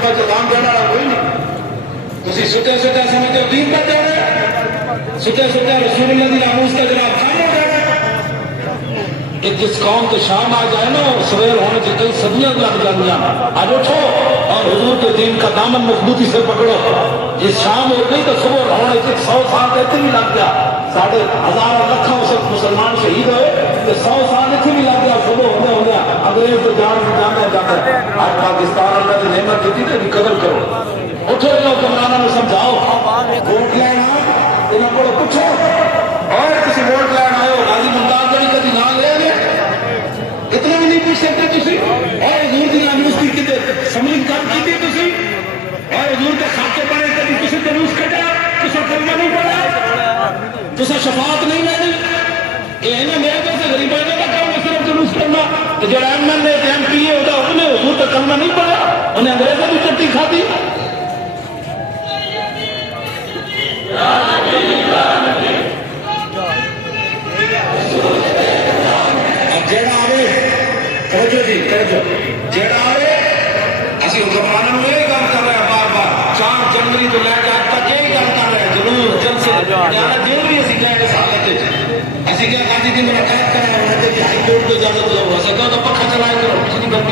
مرتبہ چلان دینا کوئی نہیں تسی ستے ستے سمجھتے ہو دین پر دینا ستے ستے رسول اللہ دی ناموس کا جناب خان ہو دینا کہ جس قوم کے شام آ جائے نا اور سویر ہونے سے کئی صدیاں لگ جانیاں آج اٹھو اور حضور کے دین کا دامن مضبوطی سے پکڑو جس شام ہو گئی تو صبح ہونے سے 100 سال دیتے بھی لگ گیا ساڑھے ہزار لکھوں سے مسلمان شہید ہوئے کہ 100 سال اتنے بھی لگ گیا صبح ہونے انگریز تو جانا جاتا ہے آج پاکستان اللہ کی نعمت دیتی تو بھی قدر کرو اٹھو انہوں حکمرانوں میں سمجھاؤ ووٹ لینا انہوں کو پوچھو اور کسی ووٹ لینا آئے ہو غازی ممتاز علی کا نام لے لے اتنا بھی نہیں پوچھ سکتے تسی اور حضور دی ناموس کی کتے سمجھ کام کی تسی اور حضور کے خاکے پڑے کبھی کسی جلوس کٹا کسی کلمہ نہیں پڑا کسی شفاعت نہیں لینی یہ ہے نا میرے جیسے غریبانے کا کام ہے صرف جلوس کرنا تو جڑا M L A M P A ہوتا انہیں حضور کا کلمہ نہیں پڑا انہیں انگریزوں بھی چٹی کھاتی جیڑا آوے توجہ جی توجہ جیڑا آوے اسی حکمرانوں میں یہ کام کر رہے ہیں بار بار 4 جنوری تو لے کے آج تک یہی کام کر رہے ہیں جلوس جلسے جانا جیل بھی اسی گئے اس حالت اسی کیا قاضی کی ملاقات کرنا ہے کہ ہائی کورٹ کو اجازت دو اسے کہو تو پکا چلائے کرو کچھ نہیں کرنی